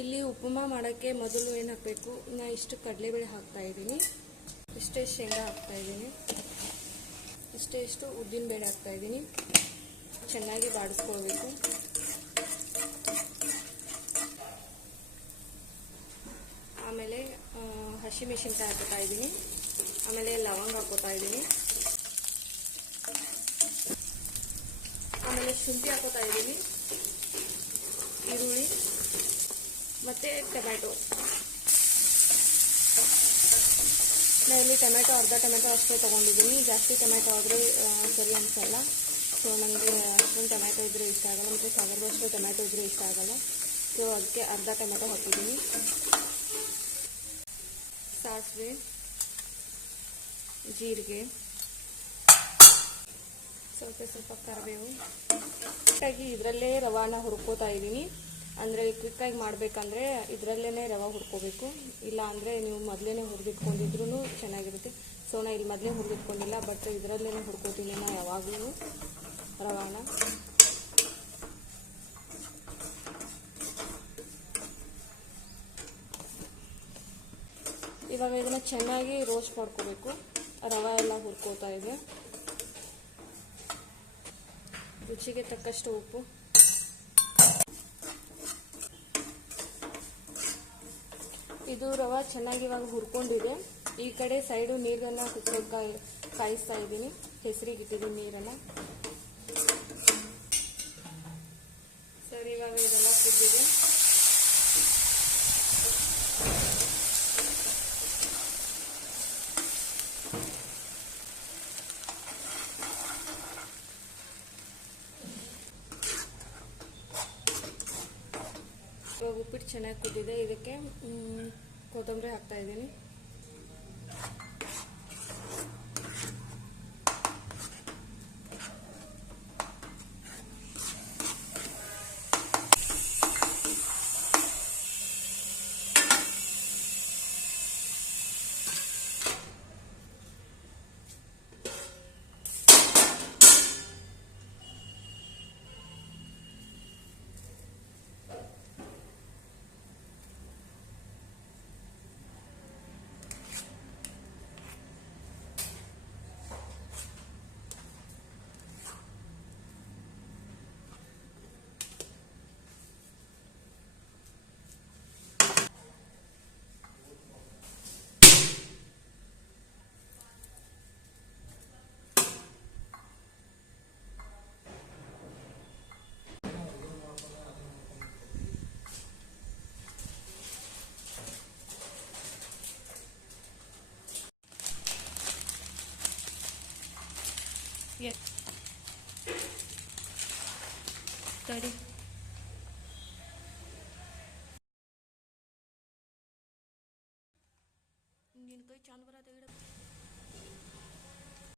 ಇಲ್ಲಿ ಉಪಮಾ ಮಾಡೋಕ್ಕೆ ಮೊದಲು ಏನು ಹಾಕಬೇಕು, ನಾನು ಇಷ್ಟು ಕಡಲೆಬೇಳೆ ಹಾಕ್ತಾಯಿದ್ದೀನಿ, ಇಷ್ಟೇ ಶೇಂಗಾ ಹಾಕ್ತಾಯಿದ್ದೀನಿ, ಇಷ್ಟು ಉದ್ದಿನಬೇಳೆ ಹಾಕ್ತಾಯಿದ್ದೀನಿ. ಚೆನ್ನಾಗಿ ಬಾಡಿಸ್ಕೊಳ್ಬೇಕು. ಆಮೇಲೆ ಹಸಿಮೆಣಸಿನ್ಕಾಯಿ ಹಾಕೋತಾ ಇದ್ದೀನಿ, ಆಮೇಲೆ ಲವಂಗ ಹಾಕೋತಾ ಇದ್ದೀನಿ, ಆಮೇಲೆ ಶುಂಠಿ ಹಾಕೋತಾ ಇದ್ದೀನಿ, ಈರುಳ್ಳಿ ಮತ್ತು ಟೊಮ್ಯಾಟೊ. ನಾನಿಲ್ಲಿ ಟೊಮ್ಯಾಟೊ ಅರ್ಧ ಟೊಮ್ಯಾಟೊ ಅಷ್ಟೇ ತೊಗೊಂಡಿದ್ದೀನಿ, ಜಾಸ್ತಿ ಟೊಮ್ಯಾಟೊ ಆದರೆ ಸರಿ ಅನಿಸಲ್ಲ. ಸೊ ನನಗೆ ಅಷ್ಟೊಂದು ಟೊಮ್ಯಾಟೊ ಇದ್ದರೆ ಇಷ್ಟ ಆಗಲ್ಲ, ಮತ್ತು ಸಾಗರ್ಗೂ ಅಷ್ಟು ಟೊಮ್ಯಾಟೊ ಇದ್ದರೆ ಇಷ್ಟ ಆಗಲ್ಲ. ಸೊ ಅದಕ್ಕೆ ಅರ್ಧ ಟೊಮ್ಯಾಟೊ ಹಾಕಿದ್ದೀನಿ. ಸಾಸಿವೆ, ಜೀರಿಗೆ, ಸ್ವಲ್ಪ ಕರಿಬೇವು. ಕ್ವಿಕ್ಕಾಗಿ ಇದರಲ್ಲೇ ರವಾನ ಹುರ್ಕೋತಾ ಇದ್ದೀನಿ. ಅಂದರೆ ಕ್ವಿಕ್ಕಾಗಿ ಮಾಡಬೇಕಂದ್ರೆ ಇದರಲ್ಲೇ ರವೆ ಹುರ್ಕೋಬೇಕು, ಇಲ್ಲ ಅಂದರೆ ನೀವು ಮೊದಲೇ ಹುರಿದಿಟ್ಕೊಂಡಿದ್ರೂ ಚೆನ್ನಾಗಿರುತ್ತೆ. ಸೊ ನಾನು ಇಲ್ಲಿ ಮೊದಲೇ ಹುರಿದಿಟ್ಕೊಂಡಿಲ್ಲ, ಬಟ್ ಇದರಲ್ಲೇ ಹುರ್ಕೋತೀನಿ ನಾನು ಯಾವಾಗಲೂ ರವಾನ. ಇವಾಗ ಇದನ್ನು ಚೆನ್ನಾಗಿ ರೋಸ್ಟ್ ಮಾಡ್ಕೋಬೇಕು. ರವೆ ಎಲ್ಲ ಹುರ್ಕೋತಾ ಇದೆ. ರುಚಿಗೆ ತಕ್ಕಷ್ಟು ಉಪ್ಪು, ಇದು ರವೆ ಚೆನ್ನಾಗಿ ಇವಾಗ ಹುರ್ಕೊಂಡಿದೆ. ಈ ಕಡೆ ಸೈಡು ನೀರನ್ನು ಕಾಯಿಸ್ತಾ ಇದ್ದೀನಿ, ಹೆಸರಿಗೆ ಇಟ್ಟಿದ್ದೀನಿ ನೀರನ್ನು. ಸರಿ, ಇವಾಗ ಇದೆಲ್ಲ ಕುದ್ದಿದೆ. ಇವಾಗ ಉಪ್ಪಿಟ್ಟು ಚೆನ್ನಾಗಿ ಕುದ್ದಿದೆ. ಇದಕ್ಕೆ ಕೊತ್ತಂಬರಿ ಹಾಕ್ತಾ ಇದ್ದೀನಿ. ತಡಿ, ನಿನ್ನ ಕೈ ಚಂದ ಬರತ್ತ.